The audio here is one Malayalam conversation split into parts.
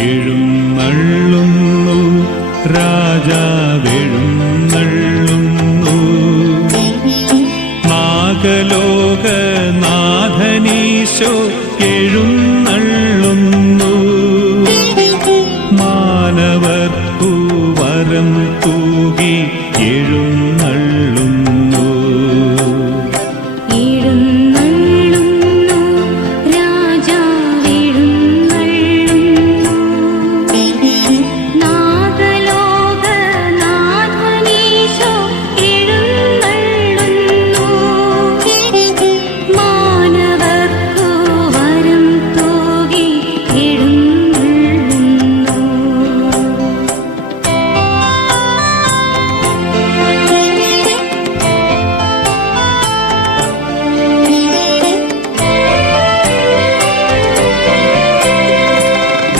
എഴുന്നള്ളുന്നു രാജാവെഴുന്നള്ളുന്നു നാഗലോകനാഥനീശോ എഴുന്നള്ളുന്നു മാനവർക്കു വരം തൂകി എഴുന്നള്ളുന്നു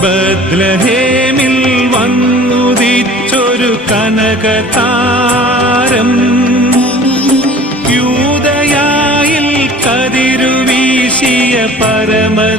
ബദ്ലഹേമിൽ വന്നുദിച്ചൊരു കനകതാരം. യൂതയായിൽ കതിരുവീശിയ പരമദീപം.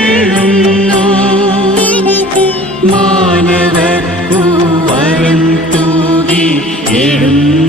മാനവർക്കു വരം തൂകി എഴുന്ന